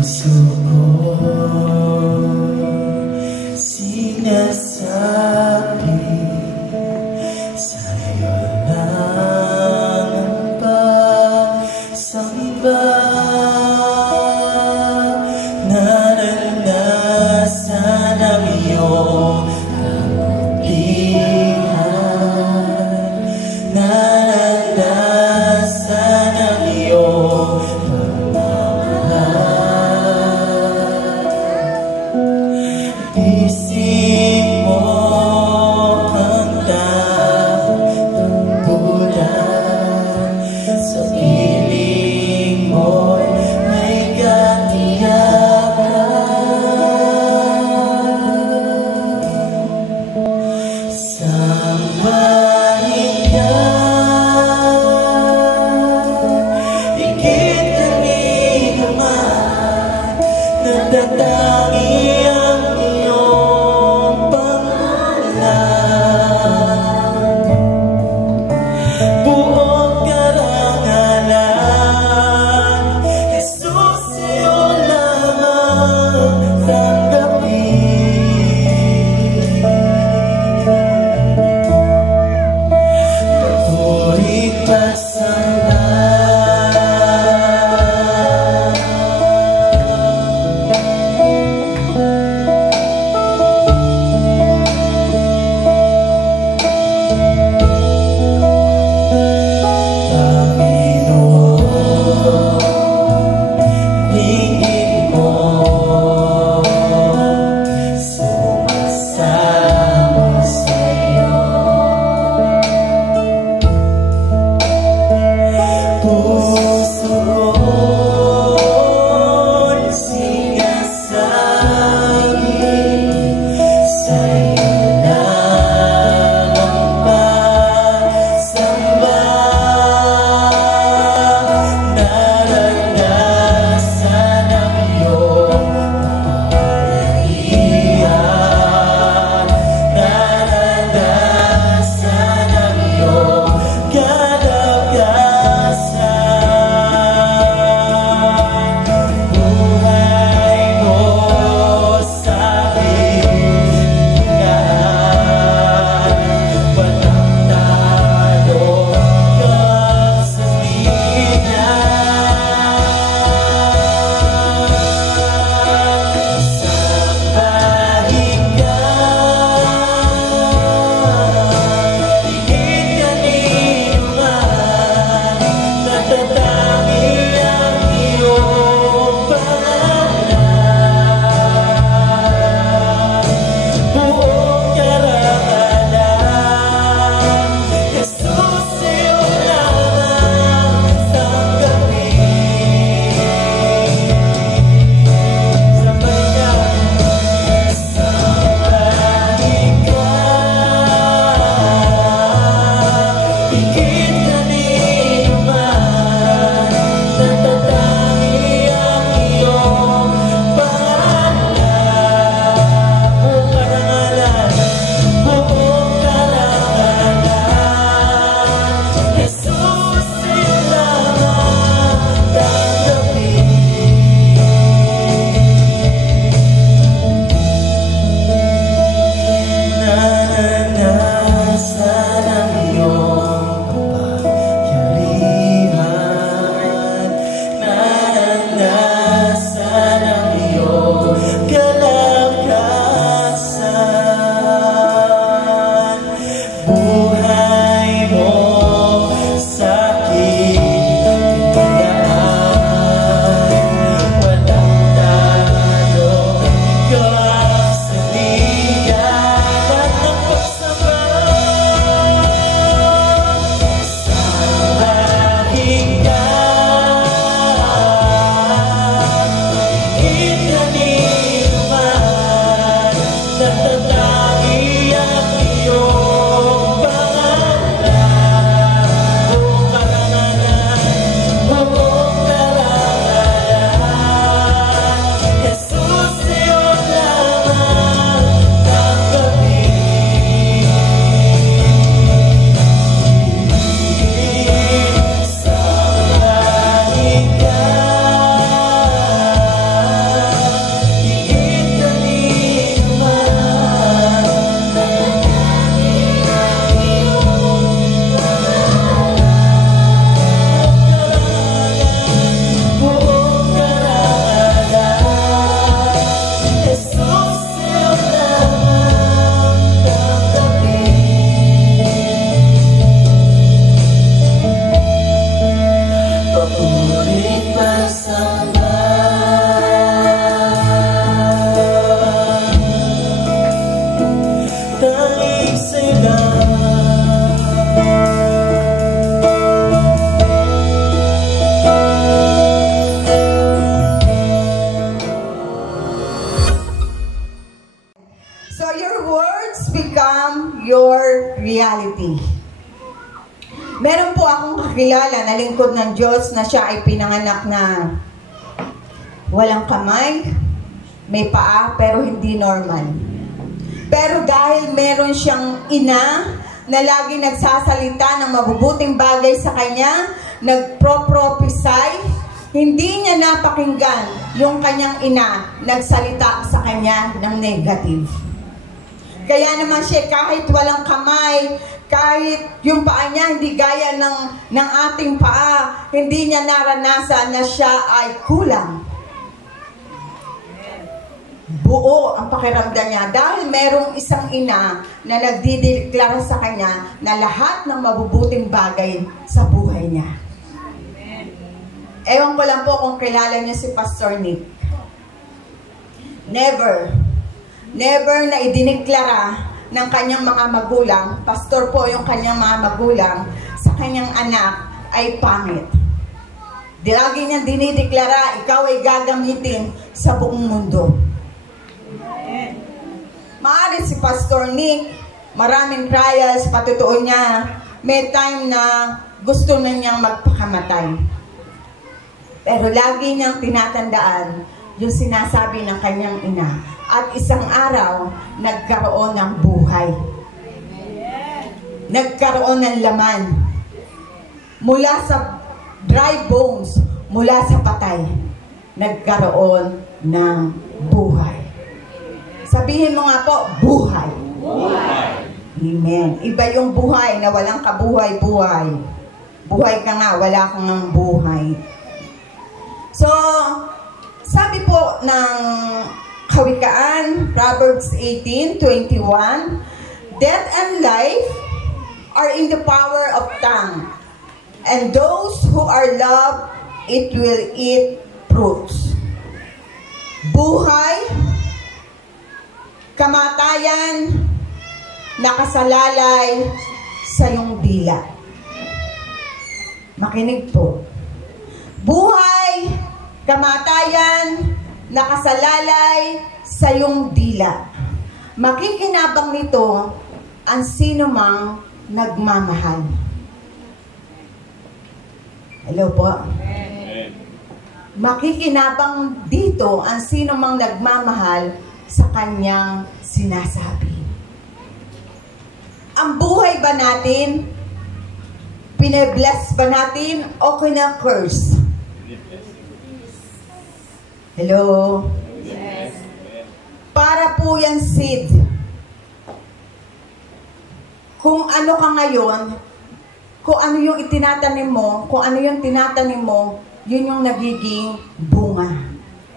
puso ko sinasabi sa'yo lang ang pagsamba. Naranasan ang iyong kabutihan, naranasan ang iyong isip mo ang tabunan, sa piling mo'y may katiyakan. Sambahin ka, higit kanino man, natatangi papuri pasalamat. Tanging sa'yo your reality. Meron po akong kakilala na lingkod ng Diyos na siya ay pinanganak na walang kamay, may paa, pero hindi normal. Pero dahil meron siyang ina na lagi nagsasalita ng mabubuting bagay sa kanya, nagpro-prophesy, hindi niya napakinggan yung kanyang ina nagsalita sa kanya ng negative. Kaya naman siya kahit walang kamay, kahit yung paa niya hindi gaya ng ating paa, hindi niya naranasan na siya ay kulang. Buo ang pakiramdam niya dahil merong isang ina na nagdideklara sa kanya na lahat ng mabubuting bagay sa buhay niya. Ewan ko lang po kung kilala niyo si Pastor Nick. Never na idineklara ng kanyang mga magulang, pastor po yung kanyang mga magulang, sa kanyang anak ay pangit. Lagi niyang dinideklara, ikaw ay gagamitin sa buong mundo. Maaari si Pastor Nick, maraming trials, patotoo niya, may time na gusto na niyang magpakamatay. Pero lagi niyang tinatandaan yung sinasabi ng kanyang ina. At isang araw, nagkaroon ng buhay. Nagkaroon ng laman. Mula sa dry bones, mula sa patay, nagkaroon ng buhay. Sabihin mo nga po, buhay. Buhay. Amen. Iba yung buhay na walang kabuhay-buhay. Buhay ka nga, wala kang ng buhay. So, sabi po ng Kawikaan, Proverbs 18:21, death and life are in the power of tongue, and those who are loved, it will eat fruits. Buhay, kamatayan, nakasalalay sa iyong dila. Makinig po. Buhay, kamatayan, nakasalalay sa iyong dila. Makikinabang nito ang sino mang nagmamahal. Hello po. Makikinabang dito ang sino mang nagmamahal sa kanyang sinasabi. Ang buhay ba natin, pinabless ba natin o kina-curse? Hello? Yes. Para po yan seed. Kung ano ka ngayon, kung ano yung itinatanim mo, kung ano yung tinatanim mo, yun yung nagiging bunga.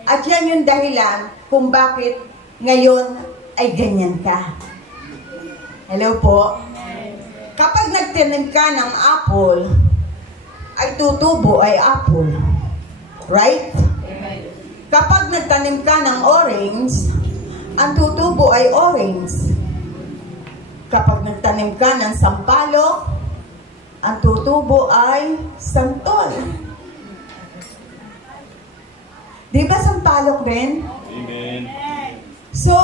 At yan yung dahilan kung bakit ngayon ay ganyan ka. Hello po? Kapag nagtanim ka ng apple, ay tutubo ay apple. Right? Kapag nagtanim ka ng orange, ang tutubo ay orange. Kapag nagtanim ka ng sampalok, ang tutubo ay santol. Di ba sampalok rin? Amen. So,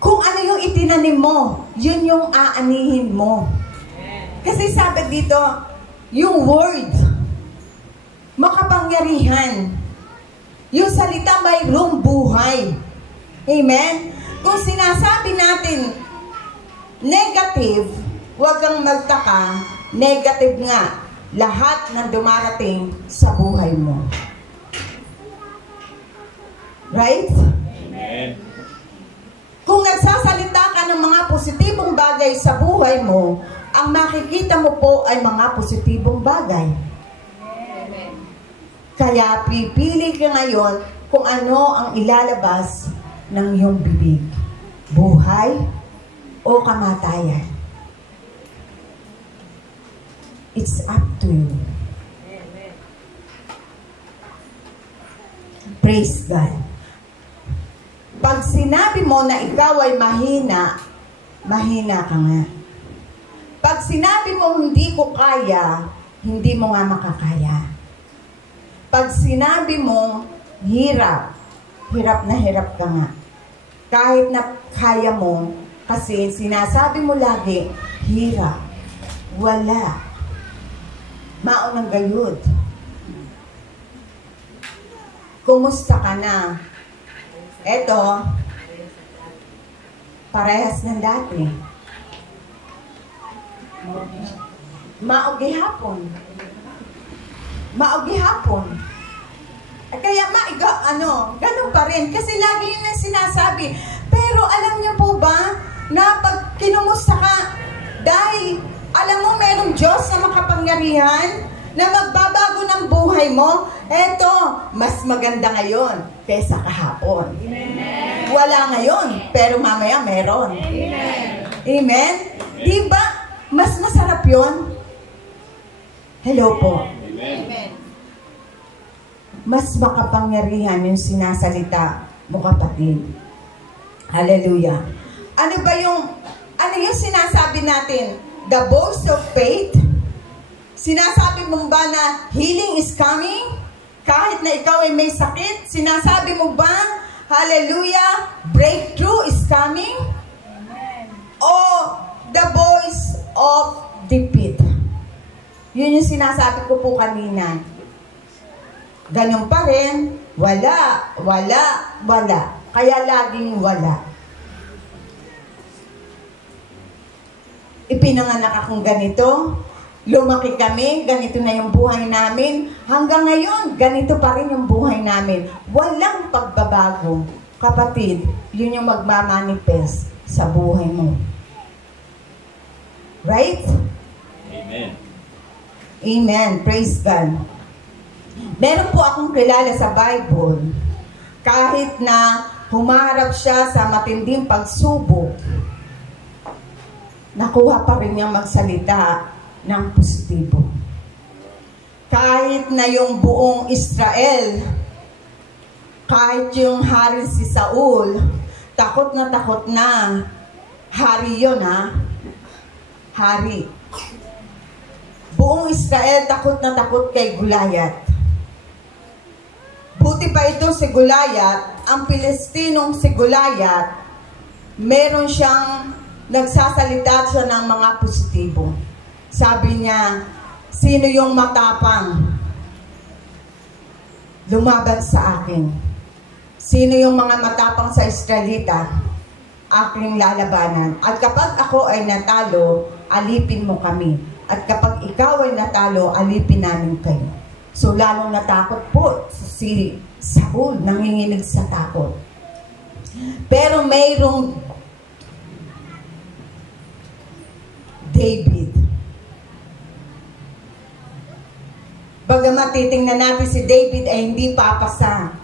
kung ano yung itinanim mo, yun yung aanihin mo. Kasi sabi dito, yung word, makapangyarihan. Yung salita mayroong buhay. Amen? Kung sinasabi natin negative, huwag kang magtaka, negative nga lahat ng dumarating sa buhay mo. Right? Amen. Kung nagsasalita ka ng mga positibong bagay sa buhay mo, ang makikita mo po ay mga positibong bagay. Kaya pipili ka ngayon kung ano ang ilalabas ng iyong bibig. Buhay o kamatayan. It's up to you. Praise God. Pag sinabi mo na ikaw ay mahina, mahina ka nga. Pag sinabi mo hindi ko kaya, hindi mo nga makakaya. Pag sinabi mo hirap, hirap na hirap ka nga. Kahit na kaya mo, kasi sinasabi mo lagi, hirap, wala, maunang gayud. Kumusta ka na? Eto, parehas ng dati. Maogi hapon. Maogi hapon. Kaya ganun pa rin. Kasi lagi yun ang sinasabi. Pero alam niyo po ba, na pag kinumusta ka, dahil alam mo merong Diyos na makapangyarihan, na magbabago ng buhay mo, eto, mas maganda ngayon kaysa kahapon. Amen. Wala ngayon, pero mamaya meron. Amen. Amen? Diba, mas masarap yun? Hello po. Amen. Mas makapangyarihan yung sinasalita mo, kapatid. Hallelujah. Ano yung sinasabi natin? The voice of faith. Sinasabi mo ba na healing is coming? Kahit na ikaw ay may sakit, sinasabi mo ba, hallelujah, breakthrough is coming? Amen. O the voice of defeat? Yun yung sinasabi ko po kanina. Ganun pa rin, wala. Kaya laging wala. Ipinanganak akong ganito, lumaki kami, ganito na yung buhay namin. Hanggang ngayon, ganito pa rin yung buhay namin. Walang pagbabago. Kapatid, yun yung magmamanifest sa buhay mo. Right? Amen. Amen. Praise God. Meron po akong kilala sa Bible, kahit na humarap siya sa matinding pagsubok, nakuha pa rin niyang magsalita ng positibo. Kahit na yung buong Israel, kahit yung hari si Saul, takot na, hari yun ha, hari. Buong Israel takot na takot kay Goliath. Buti pa ito si Goliath, ang Pilistinong si Goliath, meron siyang nagsasalita siya ng mga positibo. Sabi niya, sino yung matapang lumaban sa akin? Sino yung mga matapang sa Israelita? Aking lalabanan. At kapag ako ay natalo, alipin mo kami. At kapag ikaw ay natalo, alipin namin kayo. So lalong natakot po si Saul, nanginginig sa takot. Pero mayroong David. Bagamat titingnan natin si David ay hindi papasa.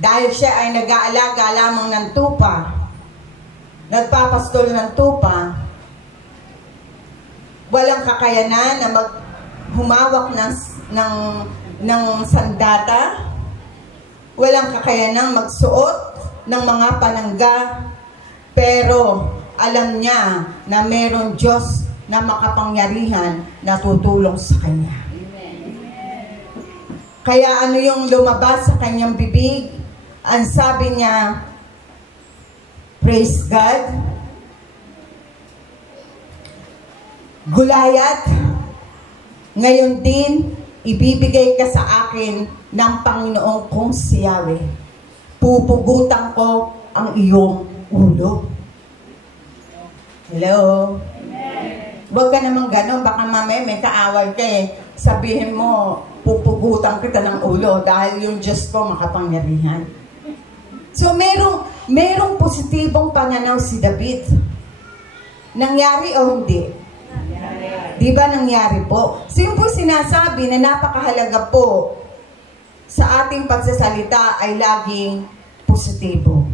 Dahil siya ay nag-aalaga lamang ng tupa. Nagpapastol ng tupa. Walang kakayanan na humawak ng sandata. Walang kakayanan magsuot ng mga panangga. Pero alam niya na meron Diyos na makapangyarihan na tutulong sa kanya. Kaya ano yung lumabas sa kanyang bibig? Ang sabi niya, praise God. Goliath, ngayon din, ibibigay ka sa akin ng Panginoong kong si Yahweh. Pupugutan ko ang iyong ulo. Hello? Huwag ka naman gano'n, baka mamaya may kaaway ka eh. Sabihin mo, pupugutan kita ng ulo dahil yung Diyos ko makapangyarihan. So, merong positibong pananaw si David. Nangyari o hindi? Di ba nangyari po? Simple sinasabi na napakahalaga po sa ating pagsasalita ay laging positibo.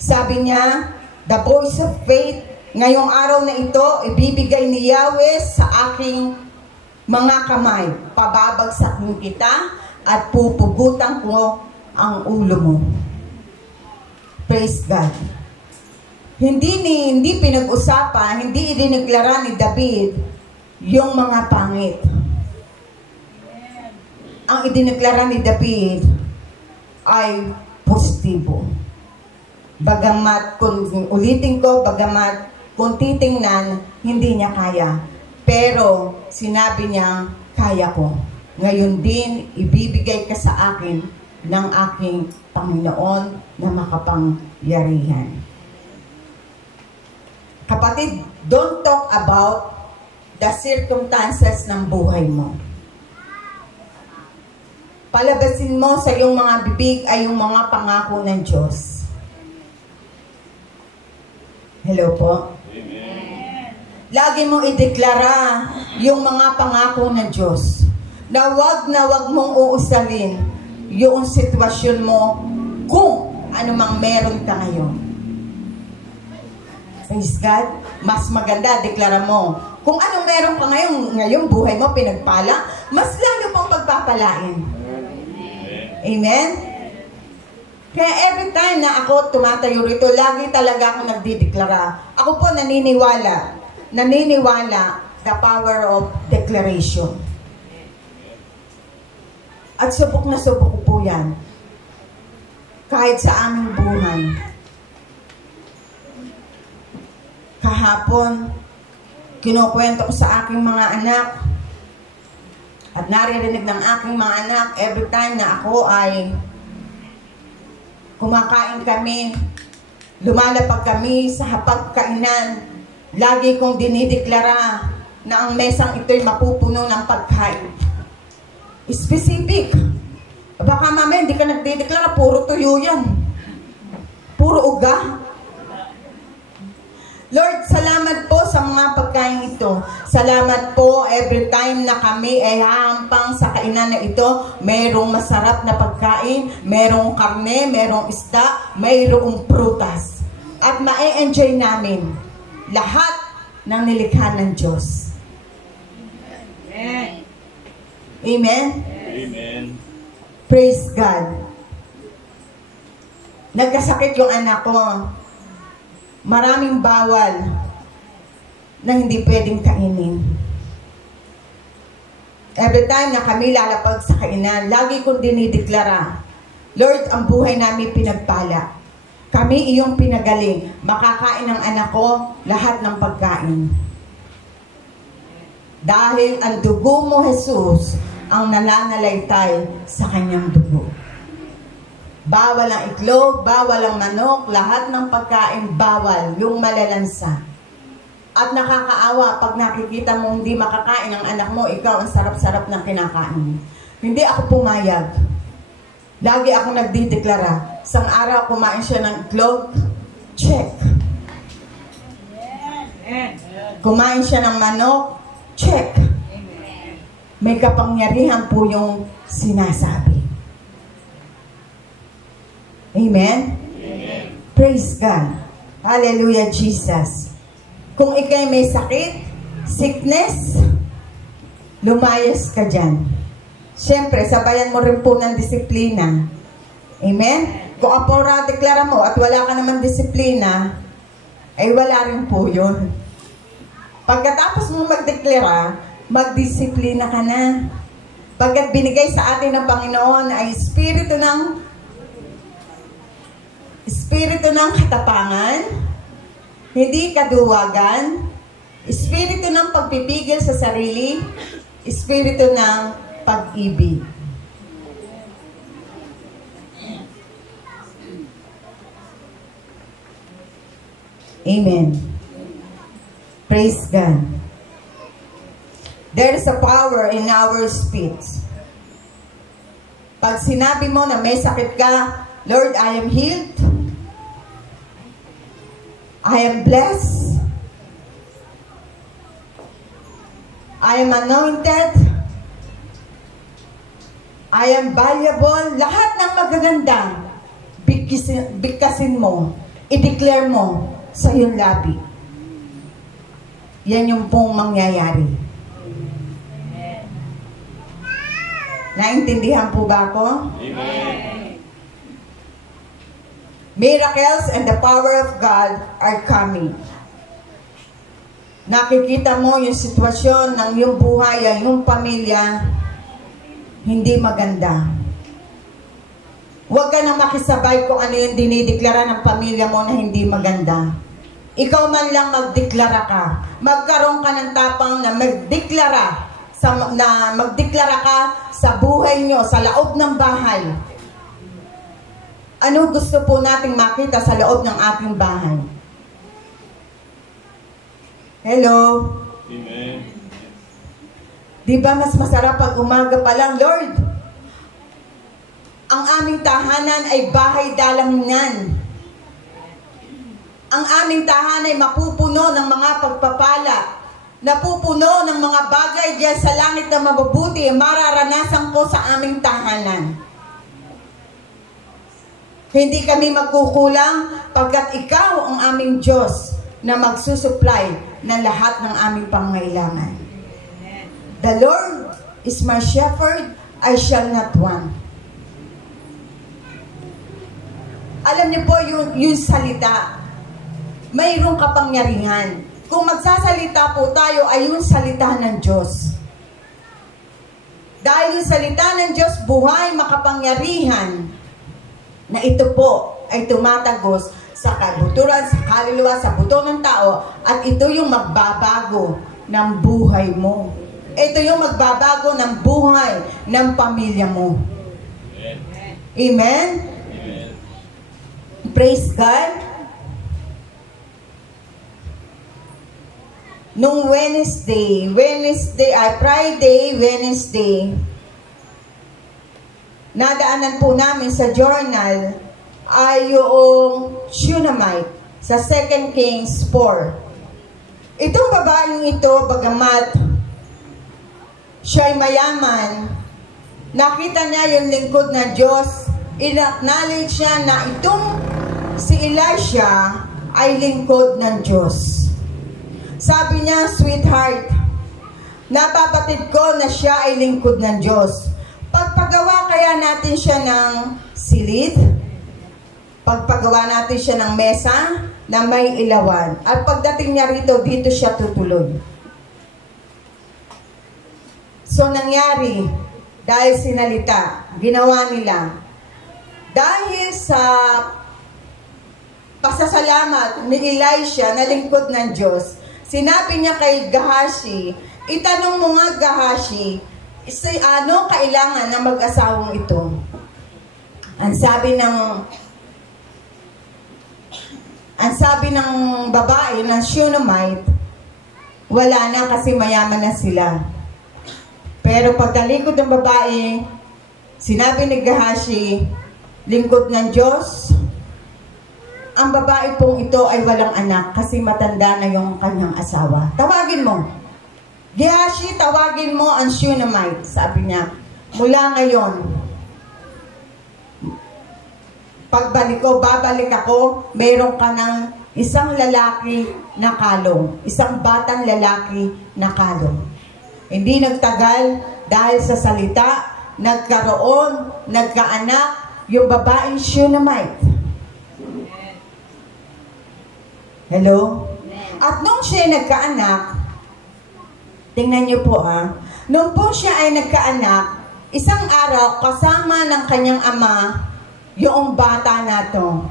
Sabi niya, the voice of faith, ngayong araw na ito, ibibigay ni Yahweh sa aking Mga kamay, pababagsakin kita at pupugutan ko ang ulo mo. Praise God. Hindi pinag-usapan, hindi idineklara ni David yung mga pangit. Ang idineklara ni David ay positibo. Bagamat, kung ulitin ko, bagamat kung titingnan, hindi niya kaya. Pero sinabi niya, kaya ko. Ngayon din, ibibigay ka sa akin ng aking Panginoon na makapangyarihan. Kapatid, don't talk about the circumstances ng buhay mo. Palabasin mo sa iyong mga bibig ay yung mga pangako ng Diyos. Hello po? Amen. Lagi mong ideklara yung mga pangako ng Diyos. Na wag mong uusalin yung sitwasyon mo kung ano mang meron ka ngayon. Praise God. Mas maganda, deklara mo. Kung anong meron ka ngayon buhay mo pinagpala, mas lalo pang pagpapalain. Amen? Kaya every time na ako tumatayo rito, lagi talaga ako nagdideklara. Ako po naniniwala the power of declaration. At subok na subok ko po yan. Kahit sa aming buhay. Kahapon, kinukwento ko sa aking mga anak at naririnig ng aking mga anak every time na ako ay kumakain kami, lumalapag kami sa hapagkainan, lagi kong dinideklara na ang mesang ito'y mapupuno ng pagkain. Specific. Baka mamaya hindi ka nagdideklara, puro tuyo yan. Puro uga. Lord, salamat po sa mga pagkain ito. Salamat po every time na kami ay hahampang sa kainan na ito, mayroong masarap na pagkain, mayroong karne, mayroong isda, mayroong prutas. At ma-enjoy namin lahat ng nilikha ng Diyos. Amen. Amen? Amen. Praise God. Nagkasakit yung anak ko. Maraming bawal na hindi pwedeng kainin. Every time na kami lalapag sa kainan, lagi kong dinideklara, Lord, ang buhay namin pinagpala. Kami iyong pinagaling. Makakain ng anak ko lahat ng pagkain. Dahil ang dugo mo, Jesus, ang nananalaytay sa kanyang dugo. Bawal ang itlog, bawal ang manok, lahat ng pagkain bawal, yung malalansa. At nakakaawa pag nakikita mo hindi makakain ang anak mo, ikaw ang sarap-sarap ng kinakain. Hindi ako pumayag. Lagi ako nagdideklara. Isang araw kumain siya ng itlog, check. Kumain siya ng manok, check. May kapangyarihan po yung sinasabi. Amen? Amen. Praise God. Hallelujah, Jesus. Kung ikay may sakit, sickness, lumayas ka dyan. Siyempre, sabayan mo rin po ng disiplina. Amen? Kung apora, deklara mo at wala ka naman disiplina, ay wala rin po yun. Pagkatapos mo magdeklara, magdisiplina ka na. Pagkat binigay sa atin ng Panginoon ay espiritu ng katapangan, hindi kaduwagan, espiritu ng pagpipigil sa sarili, espiritu ng pag-ibig. Amen. Praise God. There is a power in our speech. Pag sinabi mo na may sakit ka, Lord, I am healed. I am blessed. I am anointed. I am valuable. Lahat ng magaganda, bigkasin mo, i-declare mo sa iyong labi. Yan yung pong mangyayari. Naintindihan po ba ako? Amen. Miracles and the power of God are coming. Nakikita mo yung sitwasyon ng iyong buhay, ang iyong pamilya, hindi maganda. Huwag ka nang makisabay kung ano yung dinideklara ng pamilya mo na hindi maganda. Ikaw man lang magdeklara ka. Magkaroon ka ng tapang na magdeklara ka sa buhay nyo, sa loob ng bahay. Ano gusto po nating makita sa loob ng ating bahay? Hello? Amen. Di ba mas masarap pag umaga pa lang, Lord? Ang aming tahanan ay bahay dalanginan. Ang aming tahanan ay mapupuno ng mga pagpapala. Napupuno ng mga bagay diyan sa langit na mabubuti. Mararanasan ko sa aming tahanan. Hindi kami magkukulang pagkat ikaw ang aming Diyos na magsusupply ng lahat ng aming pangangailangan. The Lord is my shepherd, I shall not want. Alam niyo po yung salita, mayroong kapangyarihan. Kung magsasalita po tayo ay yung salita ng Diyos. Dahil yung salita ng Diyos, buhay, makapangyarihan, na ito po ay tumatagos sa kabuturan, sa kaluluwa, sa buto ng tao, at ito yung magbabago ng buhay mo. Ito yung magbabago ng buhay ng pamilya mo. Amen. Amen? Amen. Praise God. Nung Friday, Wednesday, nadaanan po namin sa journal ay yung Shunammite sa 2 Kings 4. Itong babaeng ito, bagamat siya'y mayaman, nakita niya yung lingkod na Diyos, in-acknowledge siya na itong si Elisha ay lingkod ng Diyos. Sabi niya, sweetheart, napabatid ko na siya ay lingkod ng Diyos. Pagpagawa kaya natin siya ng silid, pagpagawa natin siya ng mesa na may ilawan. At pagdating niya rito, dito siya tutulog. So nangyari, dahil sinalita, ginawa nila. Dahil sa pasasalamat ni Elisha na lingkod ng Diyos, sinabi niya kay Gehazi, itanong mo nga Gehazi, ano kailangan ng mag-asawang ito? Ang sabi ng babae, ng Shunammite, wala na kasi mayaman na sila. Pero pagtalikod ng babae, sinabi ni Gehazi, lingkod ng Diyos, ang babae pong ito ay walang anak kasi matanda na yung kanyang asawa. Tawagin mo. Gehazi, tawagin mo ang Shunammite. Sabi niya, mula ngayon, pagbalik ko, babalik ako, mayroon ka ng isang lalaki na kalong. Isang batang lalaki na kalong. Hindi nagtagal dahil sa salita, nagkaanak yung babaeng Shunammite. Hello? At nung siya nagkaanak, tingnan niyo po nung po siya ay nagkaanak, isang araw kasama ng kanyang ama, yung bata na to.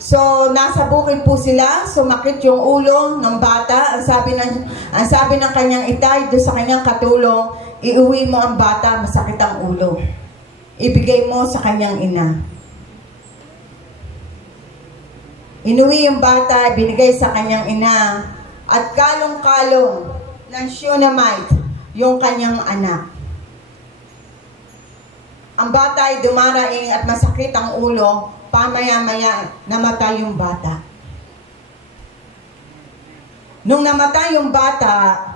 So, nasa bukid po sila, sumakit yung ulo ng bata. Ang sabi ng kanyang itay, doon sa kanyang katulong, iuwi mo ang bata, masakit ang ulo. Ibigay mo sa kanyang ina. Inuwi yung bata, binigay sa kanyang ina, at kalong-kalong ng Shunammite, yung kanyang anak. Ang bata ay dumaraing at masakit ang ulo, pamaya-maya namatay yung bata. Nung namatay yung bata,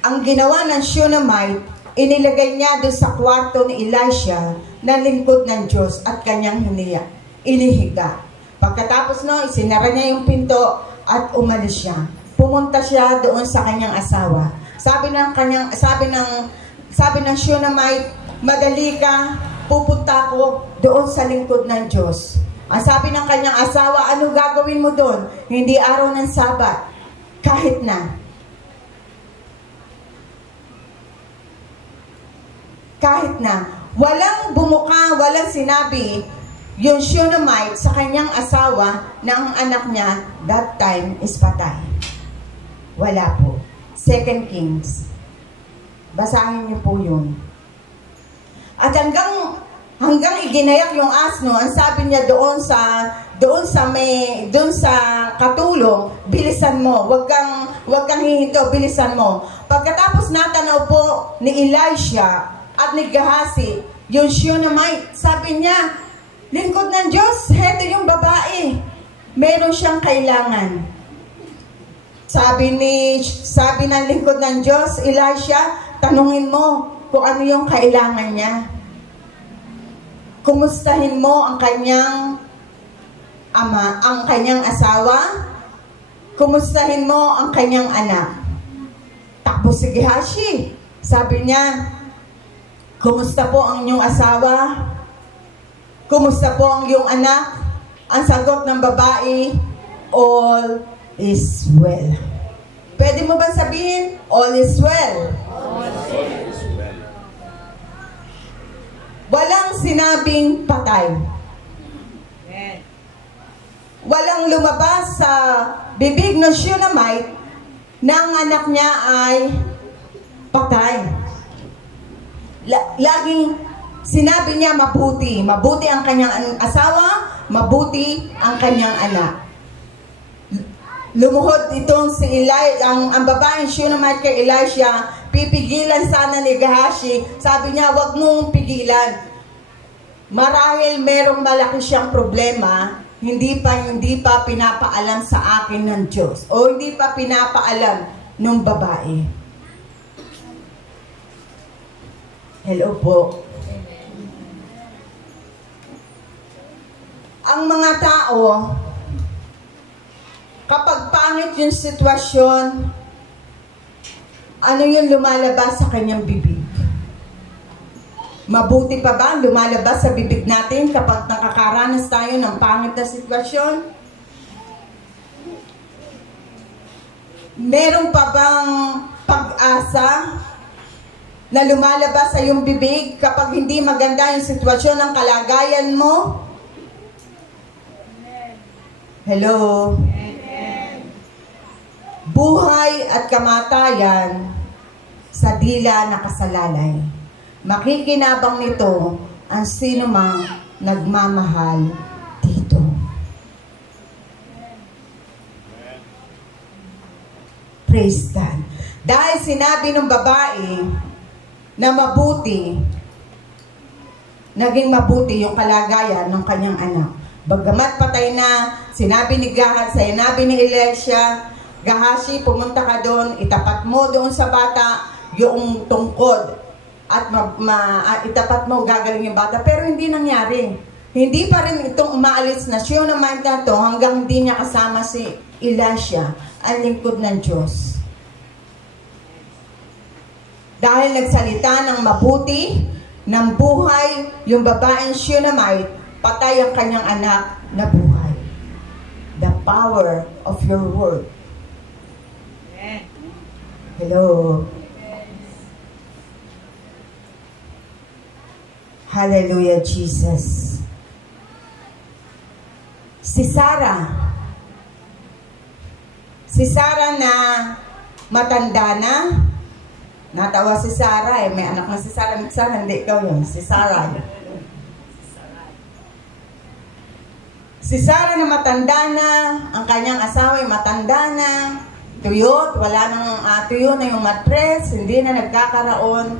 ang ginawa ng Shunammite, inilagay niya doon sa kwarto ni Elisha na lingkod ng Diyos at kanyang inihiga. Pagkatapos isinara niya yung pinto at umalis siya. Pumunta siya doon sa kanyang asawa. Sabi ng Shunammite, madali ka, pupunta ko doon sa lingkod ng Diyos. Ang sabi ng kanyang asawa, ano gagawin mo doon? Hindi araw ng Sabat. Kahit na. Kahit na. Walang bumuka, walang sinabi yung Shunammite sa kanyang asawa na ang anak niya that time is patay. Wala po. 2 Kings. Basahin niyo po yun. At hanggang iginayak yung asno, ang sabi niya doon sa katulong, bilisan mo, wag kang hihinto, bilisan mo. Pagkatapos natanaw po ni Elisha at ni Gehazi, yung Shunammite, sabi niya, lingkod ng Diyos, heto yung babae. Meron siyang kailangan. Sabi ng lingkod ng Diyos, Elisha, tanungin mo kung ano yung kailangan niya. Kumustahin mo ang kanyang ama, ang kanyang asawa. Kumustahin mo ang kanyang anak. Takbo si Gehazi. Sabi niya, kumusta po ang inyong asawa? Kumusta po ang iyong anak? Ang sagot ng babae, all is well. Pwede mo ba sabihin, all is well? All is well. Walang sinabing patay. Walang lumabas sa bibig ng Shunammite na ang anak niya ay patay. Laging sinabi niya mabuti. Mabuti ang kanyang asawa, mabuti ang kanyang anak. Lumuhod itong si ang babaeng Shunammite kay Elisha, pipigilan sana ni Gehazi. Sabi niya, wag mong pigilan. Marahil merong malaki siyang problema, hindi pa pinapaalam sa akin ng Diyos. O hindi pa pinapaalam ng babae. Hello po. Ang mga tao, kapag pangit yung sitwasyon, ano yung lumalabas sa kanyang bibig? Mabuti pa ba lumalabas sa bibig natin kapag nakakaranas tayo ng pangit na sitwasyon? Meron pa bang pag-asa na lumalabas sa iyong bibig kapag hindi maganda yung sitwasyon ng kalagayan mo? Hello? Buhay at kamatayan sa dila nakasalalay. Makikinabang nito ang sinumang nagmamahal dito. Praise God. Dahil sinabi ng babae na mabuti, naging mabuti yung kalagayan ng kanyang anak. Bagamat patay na, sinabi ni Elisha, Gehazi, pumunta ka doon, itapat mo doon sa bata yung tungkod at itapat mo, gagaling yung bata. Pero hindi nangyari. Hindi pa rin itong umaalis na Shunammite na to hanggang hindi niya kasama si Elisha, ang lingkod ng Diyos. Dahil nagsalita ng mabuti, ng buhay, yung babaeng Shunammite, patay ang kanyang anak na buhay. The power of your word. Hello. Hallelujah, Jesus. Si Sarah na matanda na, natawa si Sarah may anak na si Sarah, hindi ikaw yun, si Sarah. Si Sarah na matanda na, ang kanyang asawa ay matanda na, tuyot, wala nang tuyo na yung matres, hindi na nagkakaroon.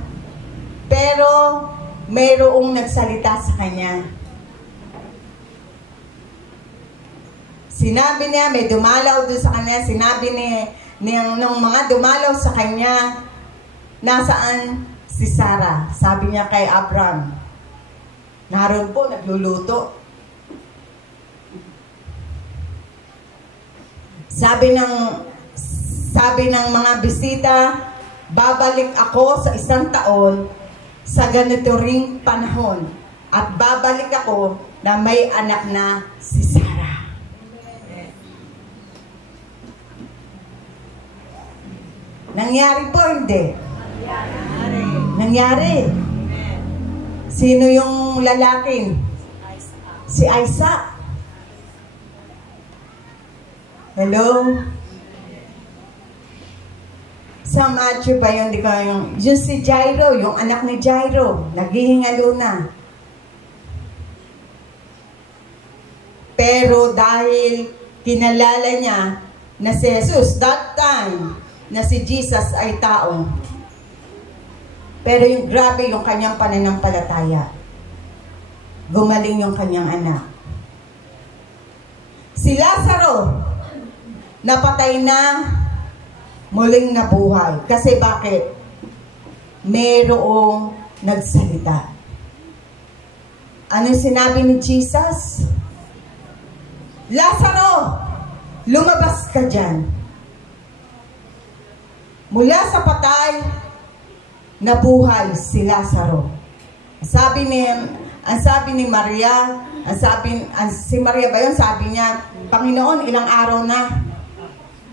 Pero, mayroong nagsalita sa kanya. Sinabi niya, may dumalaw doon sa kanya, sinabi nung mga dumalaw sa kanya, nasaan si Sarah? Sabi niya kay Abram, naroon po, nagluluto. Sabi ng mga bisita, babalik ako sa 1 taon sa ganito ring panahon at babalik ako na may anak na si Sarah. Nangyari po, hindi? Nangyari. Sino yung lalaki? Si Isaac. Hello? Sa Matthew ba yun? Di ko yung si Jairo, yung anak ni Jairo, naghihingalo na. Pero dahil kinalala niya na si Jesus, that time, na si Jesus ay tao. Pero yung grabe yung kanyang pananampalataya. Gumaling yung kanyang anak. Si Lazaro, napatay na, muling nabuhay. Kasi bakit? Mayroong nagsalita. Anong sinabi ni Jesus? Lazaro, lumabas ka dyan. Mula sa patay, nabuhay si Lazaro. Ang sabi ni Maria, si Maria ba yun? Sabi niya, Panginoon, ilang araw na?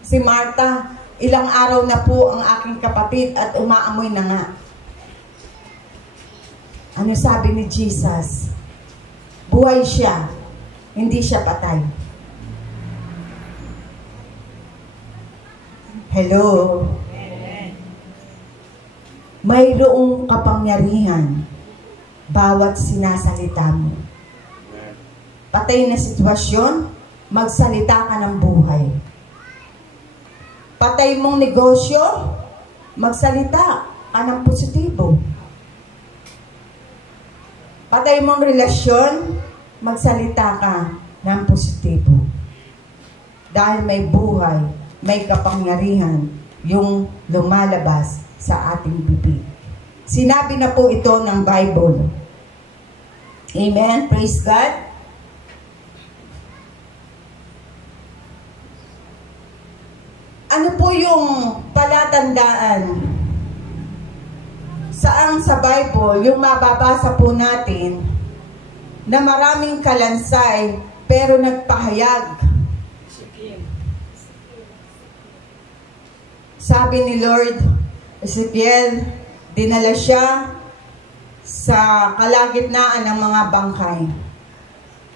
Si Marta, ilang araw na po ang aking kapatid at umaamoy na nga. Ano sabi ni Jesus? Buhay siya, hindi siya patay. Hello? Mayroong kapangyarihan bawat sinasalita mo. Patay na sitwasyon, magsalita ka ng buhay. Patay mong negosyo, magsalita ka ng positibo. Patay mong relasyon, magsalita ka ng positibo. Dahil may buhay, may kapangyarihan yung lumalabas sa ating bibig. Sinabi na po ito ng Bible. Amen? Praise God. Ano po yung palatandaan? Saan sa Bible, yung mababasa po natin na maraming kalansay pero nagpahayag. Sabi ni Lord, Ezekiel, dinala siya sa kalagitnaan ng mga bangkay.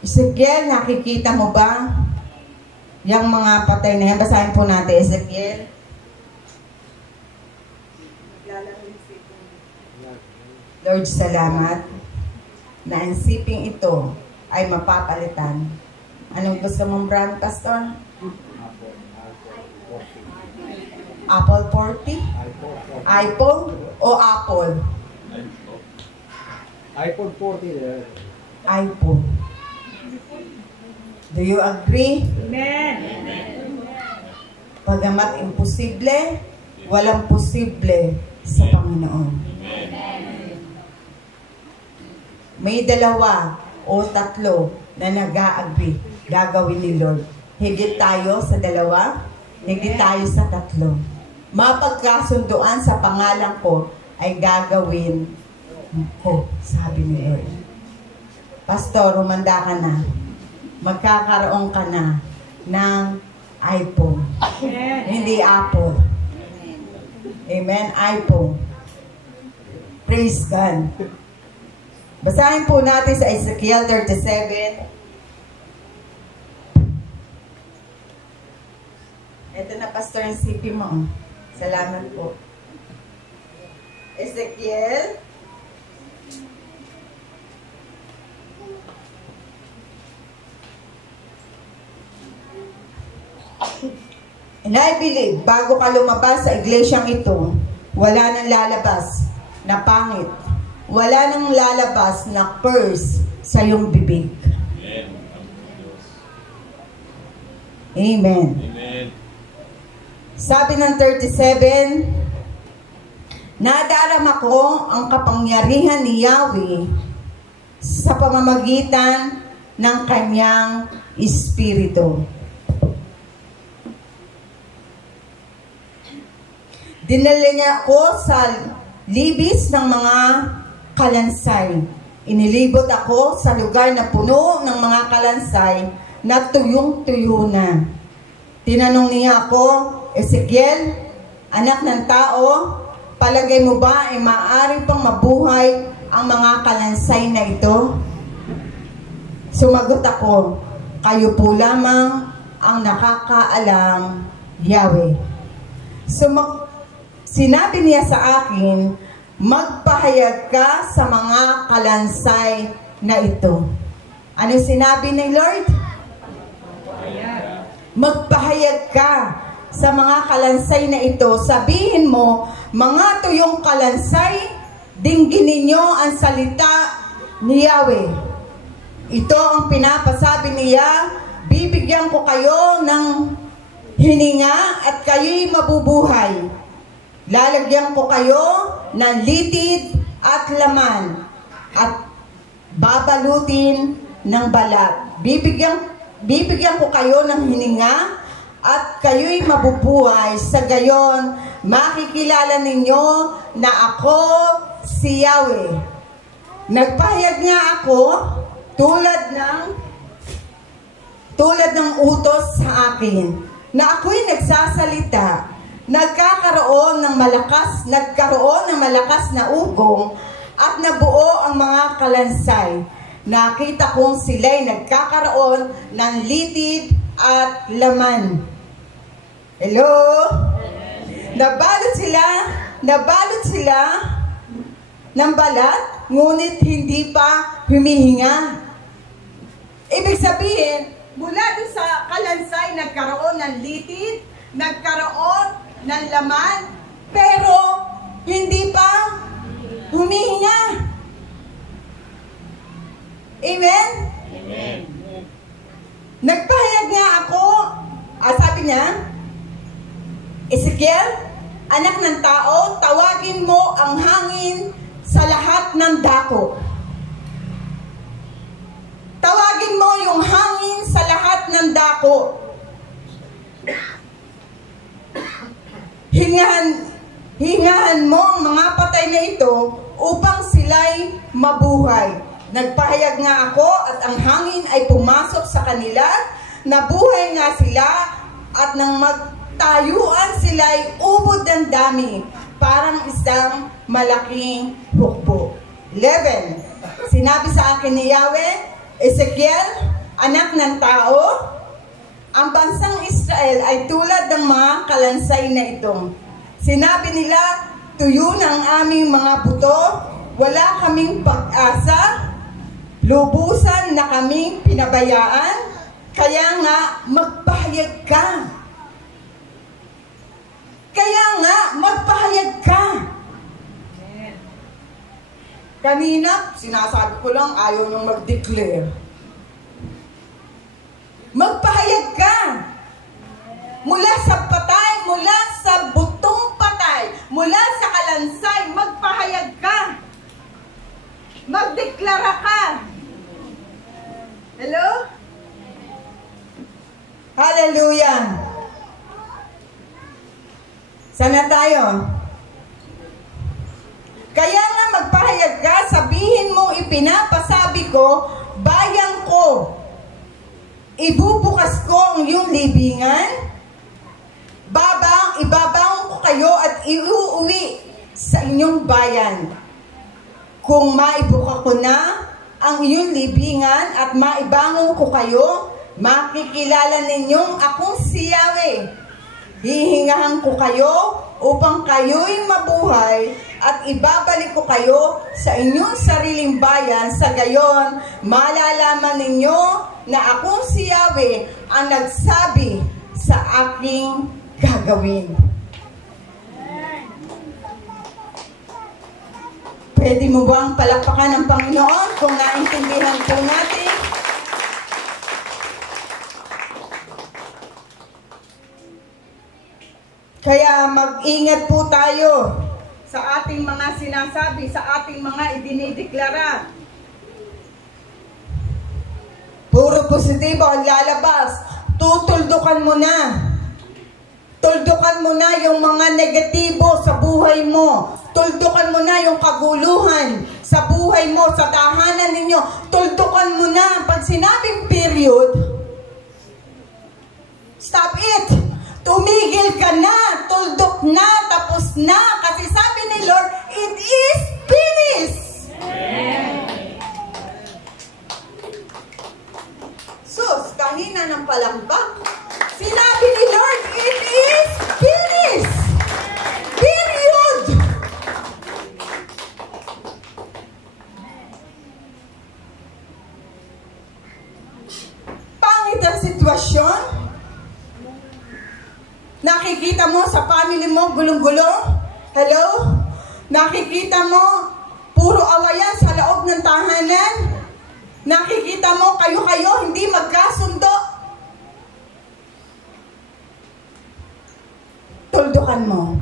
Ezekiel, nakikita mo ba yung mga patay na yan? Basahin po natin, Ezekiel. Lord, salamat na ang siping ito ay mapapalitan. Anong gusto mong brand, Pastor? Apple 40? iPhone o Apple? iPhone 40. iPhone. Do you agree? Amen. Pagamat imposible, walang posible sa Panginoon. May dalawa o tatlo na nag-a-agree gagawin ni Lord. Higit tayo sa dalawa, higit tayo sa tatlo. Mapagkasunduan sa pangalan ko ay gagawin ko, sabi ni Lord. Pastor, umanda ka na. Magkakaroon ka na ng iPhone. Hindi Apple. Amen? iPhone. Praise God. Basahin po natin sa Ezekiel 37. Ito na, Pastor, yung CP mo. Salamat po. Ezekiel. And I believe, bago ka lumabas sa iglesyang ito, wala nang lalabas na pangit. Wala nang lalabas na curse sa iyong bibig. Amen. Amen. Sabi ng 37, nadarama ko ang kapangyarihan ni Yahweh sa pamamagitan ng kanyang Espiritu. Dinala niya ako sa libis ng mga kalansay. Inilibot ako sa lugar na puno ng mga kalansay na tuyong-tuyo na. Tinanong niya ako, Ezekiel, anak ng tao, palagay mo ba ay maaari pang mabuhay ang mga kalansay na ito? Sumagot ako, kayo po lamang ang nakakaalam, Yahweh. Sinabi niya sa akin, magpahayag ka sa mga kalansay na ito. Ano sinabi ni Lord? Magpahayag ka sa mga kalansay na ito. Sabihin mo, mga tuyong kalansay, dinggin ninyo ang salita ni Yahweh. Ito ang pinapasabi niya, bibigyan ko kayo ng hininga at kayo'y mabubuhay. Lalagyan ko kayo ng litid at laman at babalutin ng balat. Bibigyan ko kayo ng hininga at kayo'y mabubuhay. Sa gayon, makikilala ninyo na ako si Yahweh. Nagpahayag nga ako tulad ng utos sa akin na ako'y nagsasalita. Nagkaroon ng malakas na ugong at nabuo ang mga kalansay. Nakita kong sila'y nagkakaroon ng litid at laman. Hello? Nabalot sila ng balat, ngunit hindi pa humihinga. Ibig sabihin, mula doon sa kalansay, nagkaroon ng litid, nagkaroon ng laman, pero hindi pa humihinga. Amen? Amen. Nagpahayag nga ako, sabi niya, Ezekiel, anak ng tao, tawagin mo ang hangin sa lahat ng dako. Tawagin mo yung hangin sa lahat ng dako. Hingahan mo ang mga patay na ito upang sila'y mabuhay. Nagpahayag nga ako at ang hangin ay pumasok sa kanila. Nabuhay nga sila at nang magtayuan sila'y ubod ng dami, parang isang malaking hukbo. 11. Sinabi sa akin ni Yahweh, Ezekiel, anak ng tao, ang bansang Israel ay tulad ng mga kalansay na ito. Sinabi nila, tuyo na ang aming mga buto, wala kaming pag-asa, lubusan na kaming pinabayaan, kaya nga magpahayag ka. Kaya nga magpahayag ka. Kanina, sinasabi ko lang, ayaw nang mag-declare. Magpahayag ka. Mula sa patay, mula sa butong patay, mula sa kalansay, magpahayag ka. Magdeklara ka. Hello? Hallelujah. Sana tayo. Kaya nga magpahayag ka, sabihin mo, ipinapasabi ko, bayan ko. Ibubukas ko ang iyong libingan, ibabaon ko kayo at iuuwi sa inyong bayan. Kung maibuka ko na ang iyong libingan at maibangon ko kayo, makikilala ninyong akong si Yahweh. Hihingahan ko kayo upang kayo'y mabuhay at ibabalik ko kayo sa inyong sariling bayan. Sa gayon, malalaman ninyo na akong si Yahweh ang nagsabi sa aking gagawin. Pwede mo bang palakpakan ng Panginoon kung naintindihan po natin? Kaya mag-ingat po tayo sa ating mga sinasabi, sa ating mga idinideklara. Puro positibo ang lalabas. Tutuldukan mo na. Tuldukan mo na yung mga negatibo sa buhay mo. Tuldukan mo na yung kaguluhan sa buhay mo, sa tahanan ninyo. Tuldukan mo na. Pag sinabing period, stop it. Tumigil ka na. Tuldok na. Tapos na. Kasi sabi ni Lord, it is finished. Sus, kahina ng palambak. Sinabi ni Lord, it is finished. Period. Pangit ang sitwasyon. Nakikita mo sa family mo, gulong-gulo? Hello? Nakikita mo, puro awayan sa loob ng tahanan? Nakikita mo, kayo-kayo, hindi magkasundo? Tuldukan mo.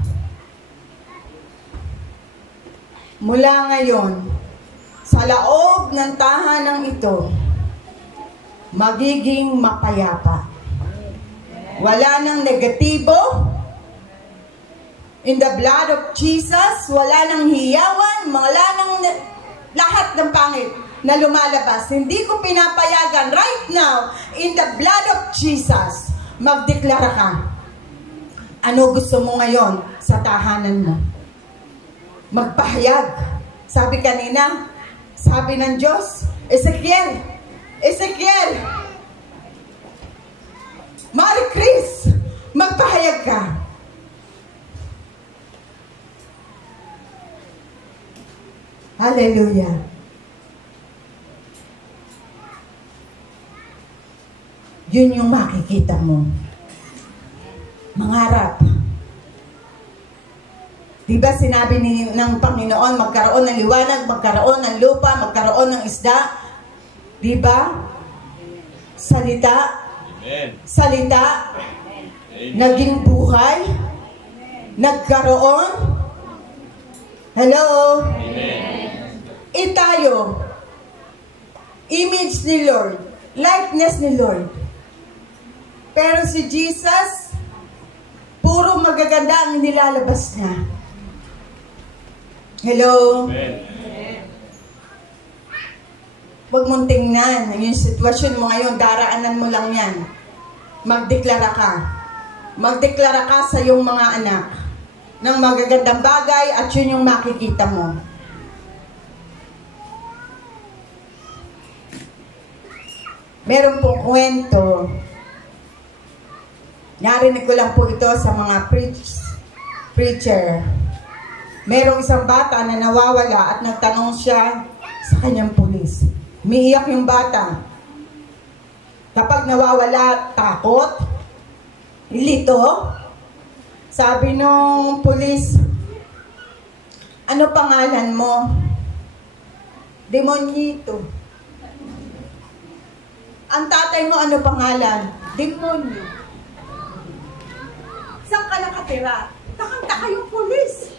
Mula ngayon, sa loob ng tahanang ito, magiging mapayapa. Wala nang negatibo. In the blood of Jesus, wala nang hiyawan, wala nang lahat ng pangit na lumalabas. Hindi ko pinapayagan right now, in the blood of Jesus, magdeklara ka. Ano gusto mo ngayon sa tahanan mo? Magpahayag. Sabi kanina, sabi ng Diyos, Ezekiel, Mari Chris, magpahayag ka. Hallelujah. Yun yung makikita mo. Mangarap. Diba sinabi ng Panginoon, magkaroon ng liwanag, magkaroon ng lupa, magkaroon ng isda? Diba? Salita. Amen. Salita. Amen. Naging buhay. Nagkaroon. Hello? Amen. Tayo. Image ni Lord. Likeness ni Lord. Pero si Jesus, puro magaganda ang nilalabas niya. Hello? Amen. Huwag mong tingnan yung sitwasyon mo ngayon, daraanan mo lang yan. Magdeklara ka. Magdeklara ka sa iyong mga anak ng magagandang bagay at yun yung makikita mo. Meron pong kwento. Narinig ko lang po ito sa mga preacher. Merong isang bata na nawawala at nagtanong siya sa kanyang pulis. Umiiyak yung bata. Kapag nawawala, takot, lito. Sabi nung pulis, ano pangalan mo? Demonyito. Ang tatay mo, ano pangalan? Demonyo. Saan ka nakatira? Takang-taka yung pulis.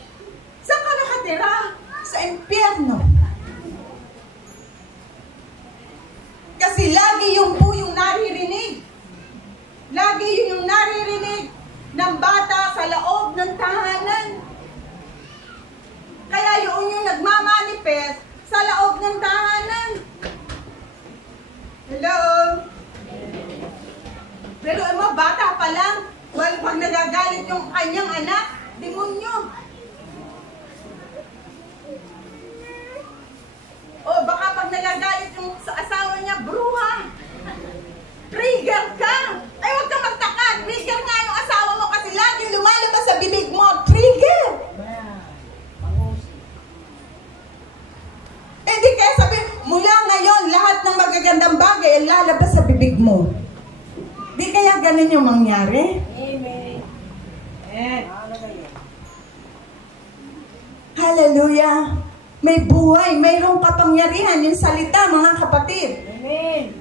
Saan ka nakatira? Sa impyerno. Kasi lagi yung po yung naririnig. Lagi yun yung naririnig ng bata sa loob ng tahanan. Kaya yun yung nagmamanifest sa loob ng tahanan. Hello? Pero bata pa lang, pag nagagalit yung kanyang anak, demonyo. O baka pag nagagalit yung sa asawa niya, bruha. Trigger ka. Ay, huwag kang magtaka. Trigger nga yung asawa mo kasi laging lumalabas sa bibig mo. Trigger. Eh di kaya sabi, mula ngayon, lahat ng magagandang bagay ay lalabas sa bibig mo. Di kaya ganun yung mangyari? Amen. Hallelujah. May buhay, mayroong kapangyarihan yung salita, mga kapatid. Amen.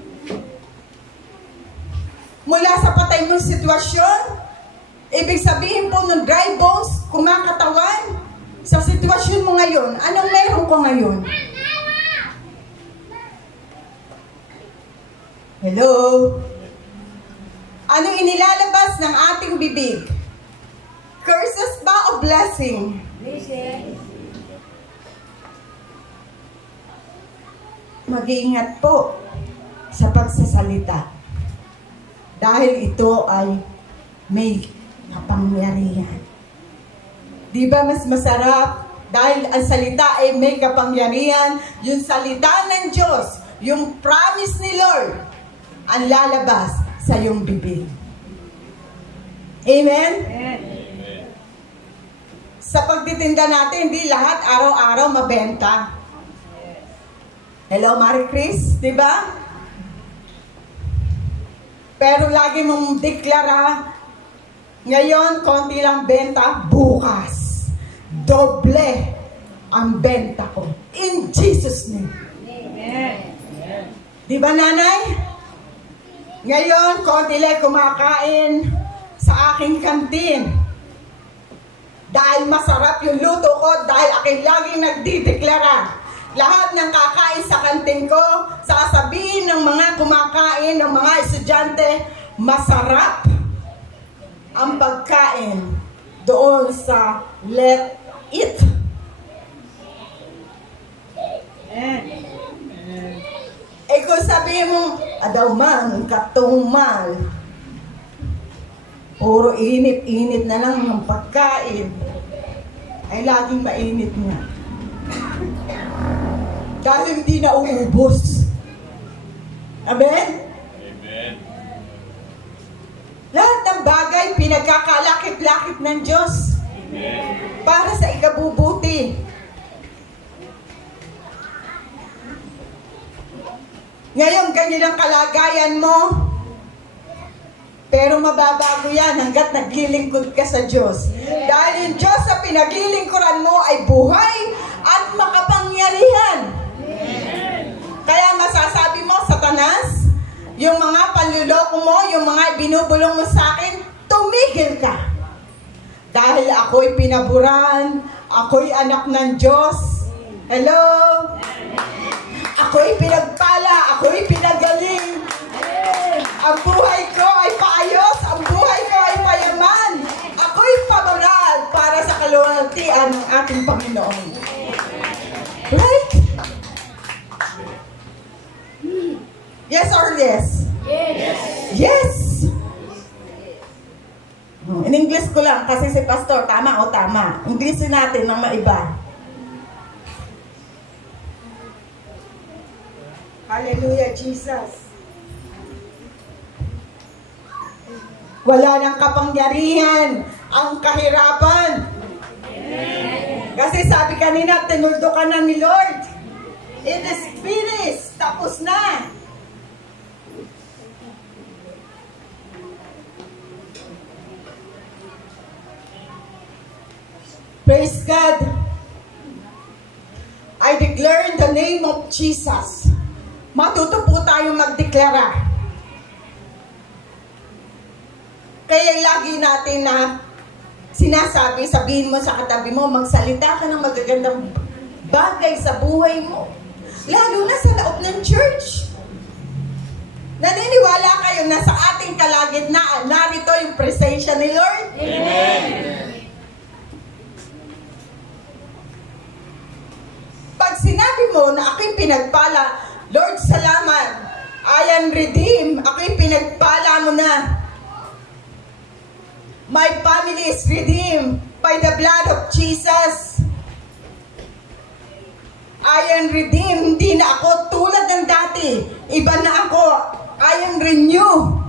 Mula sa patay mong sitwasyon, ibig sabihin po ng dry bones, kumakatawan, sa sitwasyon mo ngayon, anong meron ko ngayon? Hello? Anong inilalabas ng ating bibig? Curses ba o blessing? Mag-iingat po sa pagsasalita. Dahil ito ay may kapangyarihan. Di ba mas masarap? Dahil ang salita ay may kapangyarihan, yung salita ng Diyos, yung promise ni Lord, ang lalabas sa iyong bibig. Amen? Sa pagtitinda natin, hindi lahat araw-araw mabenta. Hello, Marie Chris, di ba? Pero lagi mong deklara, ngayon, konti lang benta, bukas doble ang benta ko. In Jesus' name. Amen. Di ba, nanay? Ngayon, konti lang kumakain sa aking kantin. Dahil masarap yung luto ko, dahil aking laging nagdideklara. Lahat ng kakain sa kantin ko, sasabihin ng mga kumakain, ng mga estudyante, masarap ang pagkain doon sa Let It. Eh kung sabihin mo, adaw man, katumal, puro init-init na lang ng pagkain, ay laging mainit nga. Dahil hindi na uubos. Amen? Amen. Lahat ng bagay pinagkakalakip-lakip ng Diyos para sa ikabubuti. Ngayon, ganyan ang kalagayan mo, pero mababago yan hanggat naglilingkod ka sa Diyos. Dahil yung Diyos sa pinaglilingkuran mo ay buhay at makapangyarihan. Kaya masasabi mo, Satanas, yung mga panluloko mo, yung mga binubulong mo sa akin, tumigil ka. Dahil ako'y pinaburan, ako'y anak ng Diyos. Hello? Ako'y pinagpala, ako'y pinagaling. Ang buhay ko ay paayos, ang buhay ko ay payaman. Ako'y pamoral para sa kaluwalhatian ng ating Panginoon. Right? Yes or yes? Yes. Yes! In English ko lang, kasi si Pastor, tama o tama. Englishin natin ng maiba. Hallelujah, Jesus. Wala nang kapangyarihan ang kahirapan. Kasi sabi kanina, tinuldo ka na ni Lord. It is finished. Tapos na. Praise God. I declare in the name of Jesus. Matuto po tayong magdeklara. Kaya lagi natin na sinasabi, sabihin mo sa katabi mo, magsalita ka ng magagandang bagay sa buhay mo. Lalo na sa loob ng church. Naniniwala kayo na sa ating kalagitnaan, narito yung presensya ni Lord? Amen. Pag sinabi mo na ako'y pinagpala, Lord, salamat. I am redeemed. Ako'y pinagpala mo na. My family is redeemed by the blood of Jesus. I am redeemed. Hindi na ako tulad ng dati. Iba na ako. I am renewed.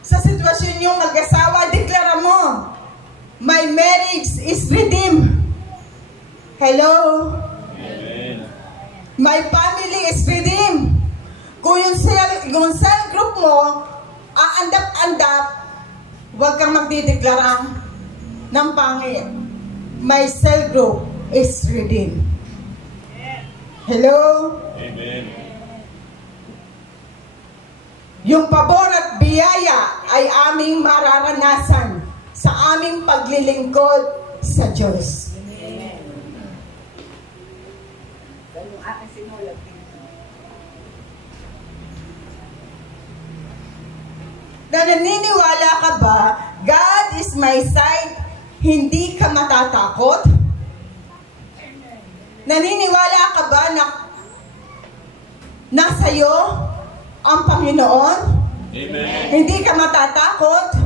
Sa sitwasyon nyo mag-asawa, deklara mo, my marriage is redeemed. Hello? Amen. My family is redeemed. Kung yung cell group mo, aandap-andap, huwag kang magdideklara ng pangit. My cell group is redeemed. Hello? Amen. Yung pabor at biyaya ay aming mararanasan sa aming paglilingkod sa Diyos. Na naniniwala ka ba, God is my side, hindi ka matatakot? Naniniwala ka ba na nasa iyo ang Panginoon? Amen. Hindi ka matatakot?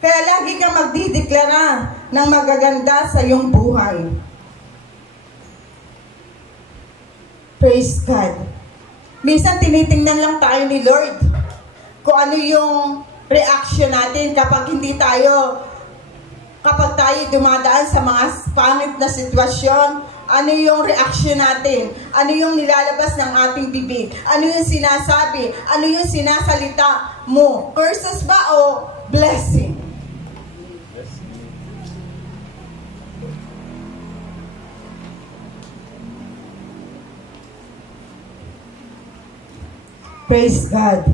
Kaya lagi kang magdideklara ng magaganda sa iyong buhay. Praise God. Minsan tinitingnan lang tayo ni Lord kung ano yung reaction natin kapag tayo dumadaan sa mga pangit na sitwasyon. Ano yung reaction natin? Ano yung nilalabas ng ating bibig? Ano yung sinasabi? Ano yung sinasalita mo? Curses ba o blessing? Praise God.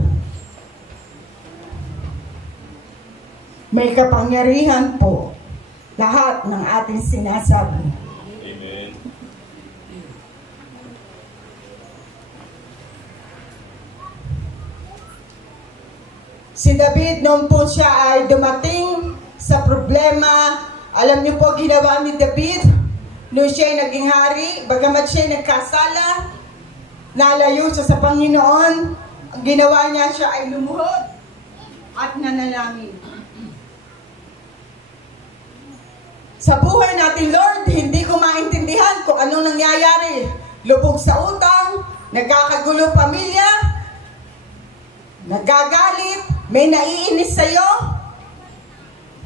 May kapangyarihan po lahat ng ating sinasabi. Amen. Si David, noon po siya ay dumating sa problema, alam niyo po ginawa ni David, noon siya ay naging hari, bagamat siya ay nagkasala, nalayo siya sa Panginoon, ang ginawa niya, siya ay lumuhod at nanalangin. Sa buhay natin, Lord, hindi ko maintindihan kung anong nangyayari. Lubog sa utang, nagkakagulo pamilya, nagagalit, may naiinis sa'yo.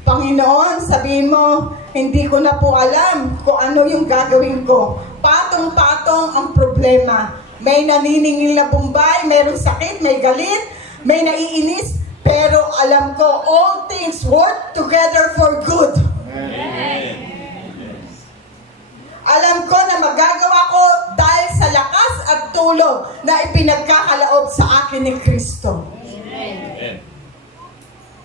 Panginoon, sabihin mo, hindi ko na po alam kung ano yung gagawin ko. Patong-patong ang problema. May naniningil na Bombay, mayroong sakit, may galit, may naiinis, pero alam ko, all things work together for good. Amen. Alam ko na magagawa ko dahil sa lakas at tulong na ipinagkakalaob sa akin ni Kristo. Amen.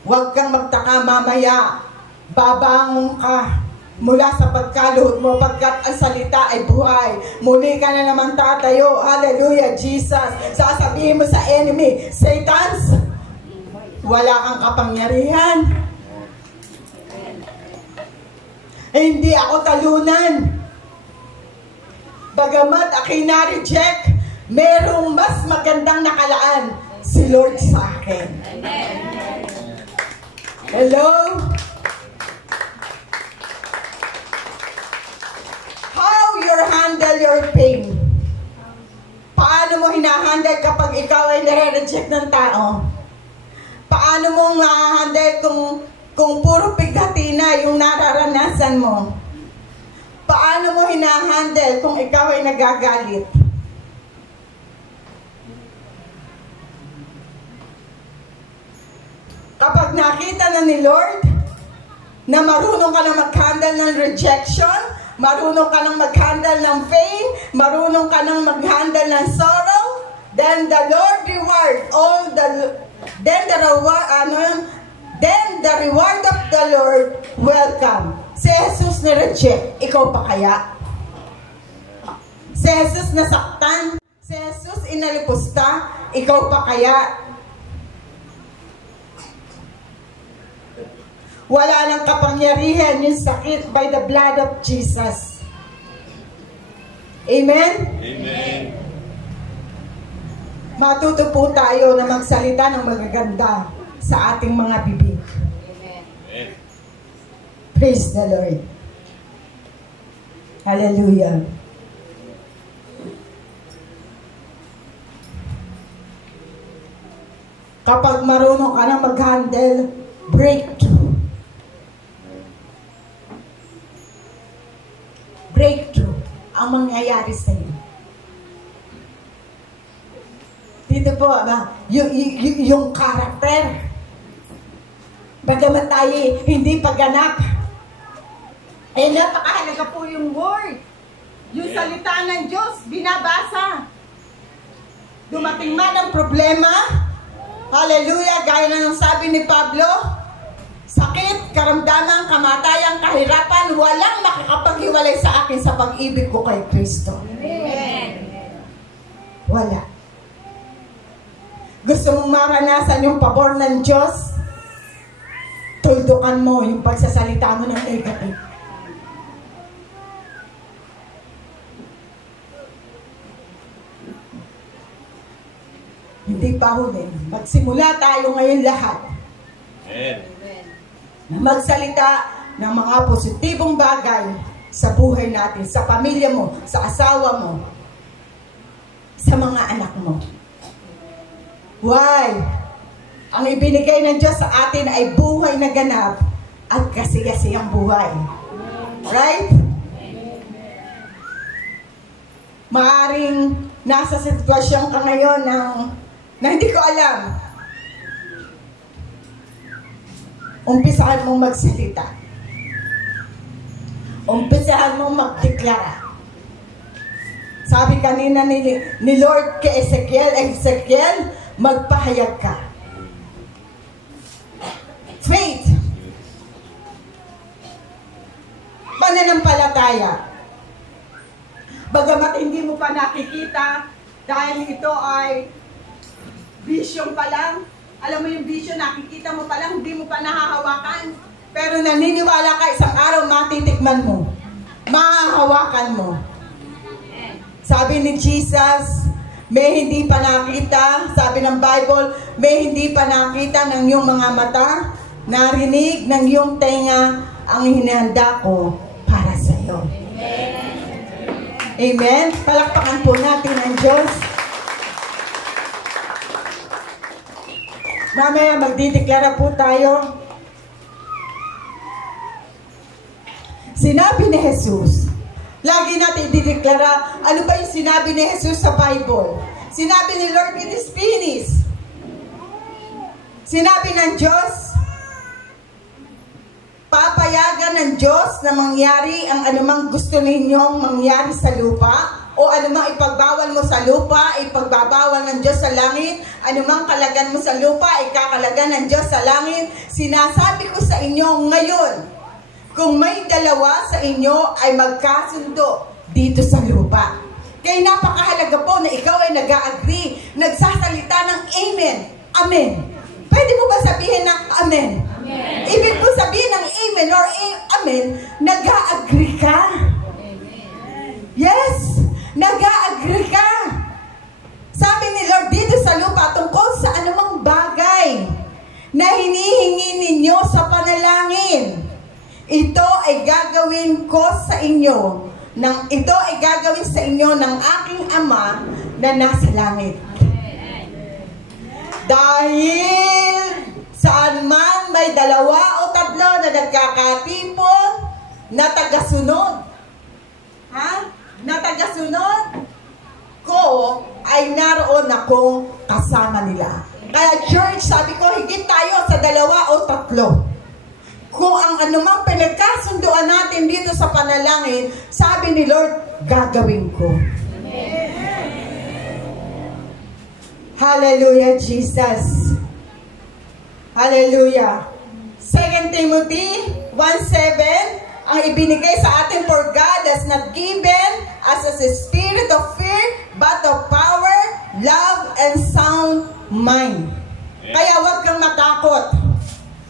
Huwag kang magtaka mamaya, babangon ka mula sa pagkaluhod mo, pagkat ang salita ay buhay. Muli ka na naman tatayo. Hallelujah, Jesus. Sasabihin mo sa enemy, Satans, wala kang kapangyarihan. Hindi ako talunan. Bagamat ako'y na-reject, merong mas magandang nakalaan si Lord sa akin. Hello? Handle your pain. Paano mo hinahandle kapag ikaw ay nare-reject ng tao? Paano mo nga-handle kung puro pighati na yung nararanasan mo? Paano mo hinahandle kung ikaw ay nagagalit? Kapag nakita na ni Lord na marunong ka na mag-handle ng rejection, marunong ka nang mag-handle ng pain, marunong ka nang mag-handle ng sorrow, then the Lord reward then the reward of the Lord will come. Si Jesus na reject, ikaw pa kaya? Si Jesus nasaktan, si Jesus inalipusta, ikaw pa kaya? Wala nang kapangyarihan yung sakit by the blood of Jesus. Amen? Amen. Matuto po tayo na magsalita ng magaganda sa ating mga bibig. Amen. Praise the Lord. Hallelujah. Kapag marunong ka na mag-handle, breakthrough. Breakthrough ang mangyayari sa iyo. Dito po, yung karakter. Bagamat tayo hindi pagganap, napakahalaga po yung word. Yung salita ng Diyos, binabasa. Dumating man ang problema, hallelujah, gaya na ng sabi ni Pablo, sakit, karamdaman, kamatayan, kahirapan, walang makakapaghiwalay sa akin sa pag-ibig ko kay Kristo. Amen. Wala. Gusto mong maranasan yung pabor ng Diyos? Tuldukan mo yung pagsasalita mo ng negative. Hindi pa huli. Magsimula tayo ngayon lahat. Amen. Na magsalita ng mga positibong bagay sa buhay natin, sa pamilya mo, sa asawa mo, sa mga anak mo. Why? Ang ibinigay ng Diyos sa atin ay buhay na ganap at kasigasiyang buhay. Right? Maaring nasa sitwasyon ka ngayon na hindi ko alam. Umpisahan mong magsalita. Umpisahan mong magdeklara. Sabi kanina ni Lord kay Ezekiel, magpahayag ka. Faith. Pananampalataya. Bagamat hindi mo pa nakikita, dahil ito ay vision pa lang. Alam mo yung vision, nakikita mo pa lang, hindi mo pa nahahawakan. Pero naniniwala ka, isang araw matitikman mo. Mahahawakan mo. Sabi ni Jesus, may hindi pa nakita, sabi ng Bible, may hindi pa nakita ng iyong mga mata, narinig ng iyong tenga ang hinihanda ko para sa iyo. Amen? Palakpakan po natin ang Diyos. Mamaya magdideklara po tayo. Sinabi ni Jesus, lagi natin idideklara, ano ba yung sinabi ni Jesus sa Bible? Sinabi ni Lord, it is finished. Sinabi ng Diyos, papayagan ng Diyos na mangyari ang anumang gusto ninyong mangyari sa lupa, o anumang ipagbawal mo sa lupa, ipagbabawal ng Diyos sa langit, anumang kalagan mo sa lupa, ikakalagan ng Diyos sa langit. Sinasabi ko sa inyo ngayon, kung may dalawa sa inyo ay magkasundo dito sa lupa. Kaya napakahalaga po na ikaw ay nag-agree, nagsasalita ng amen. Amen. Pwede mo ba sabihin ng amen? Amen. Ibig ko sabihin ng amen or amen, nag-agree ka. Yes, nag-agree ka. Sabi ni Lord dito sa lupa tungkol sa anumang bagay na hinihingi ninyo sa panalangin. Ito ay gagawin ko sa inyo. Ito ay gagawin sa inyo ng aking Ama na nasa langit. Dahil saan man may dalawa o tatlo na nagkakatipon na tagasunod, na tagasunod ko, ay naroon akong kasama nila. Kaya church, sabi ko, higit tayo sa dalawa o tatlo. Kung ang anumang pinagkasunduan natin dito sa panalangin, sabi ni Lord, gagawin ko. Hallelujah, Jesus. Hallelujah. 2 Timothy 1:7, ang ibinigay sa atin, for God has not given us a spirit of fear, but of power, love, and sound mind. Kaya huwag kang matakot.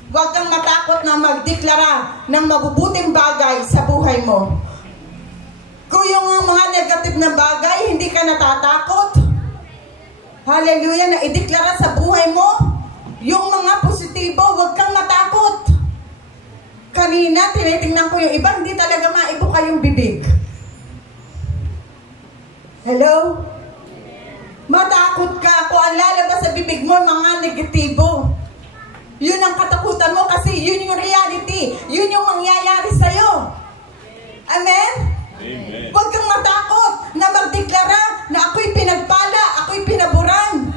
Huwag kang matakot na magdeklara ng mabubuting bagay sa buhay mo. Kung yung mga negative na bagay, hindi ka natatakot. Hallelujah, na ideklara sa buhay mo. Yung mga positibo, huwag kang matakot. Kanina, tinitingnan ko yung iba, hindi talaga maibuka yung bibig. Hello? Matakot ka kung ang lalabas sa bibig mo, mga negatibo. Yun ang katakutan mo kasi yun yung reality. Yun yung mangyayari sa'yo. Amen? Amen. Huwag kang matakot na magdeklara na ako'y pinagpala, ako'y pinaburan.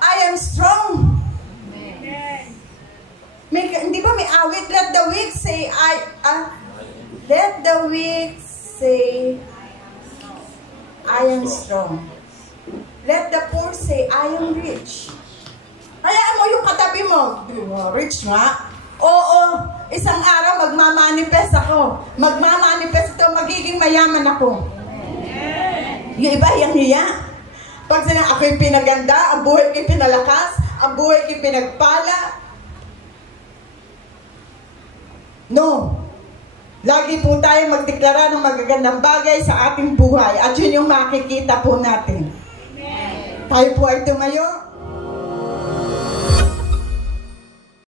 I am strong. Hindi ba may awit? Let the weak say, let the weak say, I am strong. Let the poor say, I am rich. Hayaan mo yung katabi mo. Rich nga? Oo, isang araw magmamanifest ako. Magmamanifest ito, magiging mayaman ako. Yung iba, yang hiya. Pag sinabi, ako'y pinaganda, ang buhay ko'y pinalakas, ang buhay ko'y pinagpala. No. Lagi po tayo magdeklara ng magagandang bagay sa ating buhay at yun yung makikita po natin. Amen. Tayo po ay tumayo.